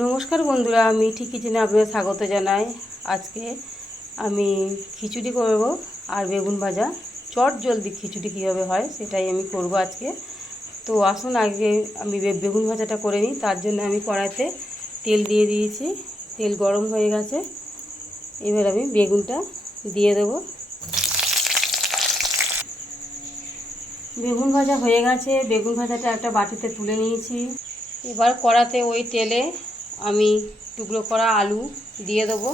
নমস্কার বন্ধুরা, আমি মিঠি কিচেনে আপনাদের স্বাগত জানাই। আজকে আমি খিচুড়ি করব আর বেগুন ভাজা। চট জলদি খিচুড়ি কীভাবে হয় সেটাই আমি করব আজকে। তো আসুন আগে আমি বেগুন ভাজাটা করে নিই। তার জন্য আমি কড়াইতে তেল দিয়ে দিয়েছি, তেল গরম হয়ে গেছে। এবার আমি বেগুনটা দিয়ে দেবো। বেগুন ভাজা হয়ে গেছে, বেগুন ভাজাটা একটা বাটিতে তুলে নিয়েছি। এবার কড়াতে ওই তেলে আমি টুকরো করা আলু দিয়ে দেবো,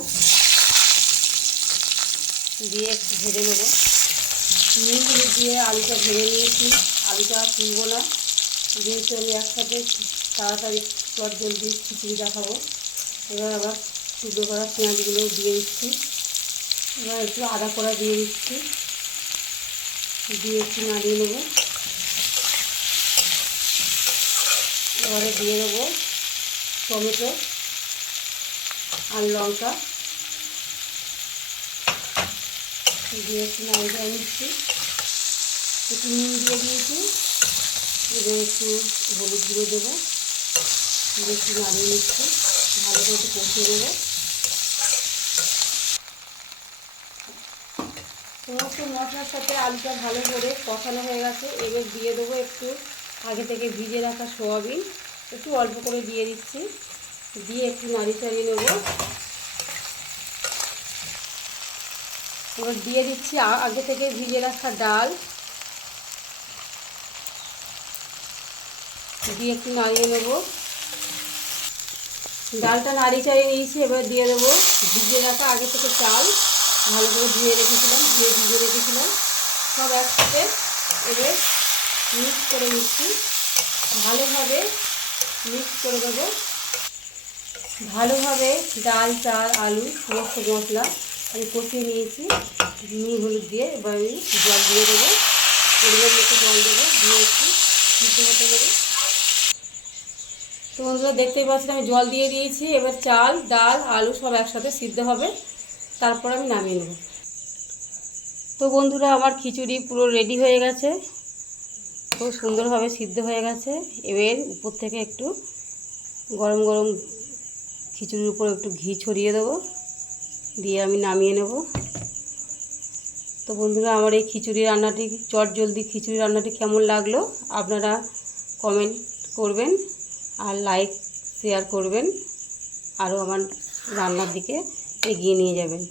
দিয়ে একটু ভেজে নেবো। নুন হলুদ দিয়ে আলুটা ভেজে নিয়েছি। আলুটা তুলব না, যেহেতু আমি একসাথে তাড়াতাড়ি চট জলদি খিচুড়ি দেখাবো। এবার আবার টুকরো করা পেঁয়াজগুলো দিয়ে দিচ্ছি। এবার একটু আদা কড়া দিয়ে দিচ্ছি, দিয়ে একটু নাড়িয়ে নেবো। এবারে দিয়ে দেবো টমেটো আর লঙ্কা, দিয়ে একটু নাড়িয়ে নিচ্ছি। একটু নুন দিয়ে দিয়েছি, এবার একটু হলুদ গুঁড়ো দেবো, দিয়ে একটু নাড়িয়ে নিচ্ছি। ভালো করে একটু কষিয়ে নেবো। সমস্ত মশলার সাথে আলুটা ভালো করে কষানো হয়ে গেছে। এবার দিয়ে দেবো একটু আগে থেকে ভিজে রাখা সয়াবিন, একটু অল্প করে দিয়ে দিচ্ছি, দিয়ে একটু নাড়িয়ে চাড়িয়ে নেবো। এবার দিয়ে দিচ্ছি আগে থেকে ভিজে রাখা ডাল, দিয়ে একটু নাড়িয়ে নেবো। ডালটা নাড়িয়ে চাড়িয়ে নিয়েছি। এবার দিয়ে দেবো ভিজে রাখা আগে থেকে চাল, ভালো করে ভিজিয়ে রেখেছিলাম। সব একসাথে এবার মিক্স করে নিচ্ছি। ভালোভাবে মিক্স করে দেবো। ভালোভাবে ডাল, চাল, আলু সমস্ত মশলা আমি কষিয়ে নিয়েছি নুন হলুদ দিয়ে। এবার আমি জল দিয়ে দেবো, পরিমাণ মতো জল দেবো, দিয়ে একটু সিদ্ধ হতে দেবো। তো বন্ধুরা দেখতেই পাচ্ছেন আমি জল দিয়ে দিয়েছি। এবার চাল, ডাল, আলু সব একসাথে সিদ্ধ হবে, তারপর আমি নামিয়ে নেব। তো বন্ধুরা আমার খিচুড়ি পুরো রেডি হয়ে গেছে, খুব সুন্দরভাবে সিদ্ধ হয়ে গেছে। এবার উপর থেকে একটু গরম গরম খিচুড়ির উপর একটু ঘি ছড়িয়ে দেবো, দিয়ে আমি নামিয়ে নেব। তো বন্ধুরা আমার এই খিচুড়ি রান্নাটি, চট জলদি খিচুড়ি রান্নাটি কেমন লাগলো আপনারা কমেন্ট করবেন আর লাইক শেয়ার করবেন, আরও আমার রান্নার দিকে এগিয়ে নিয়ে যাবেন।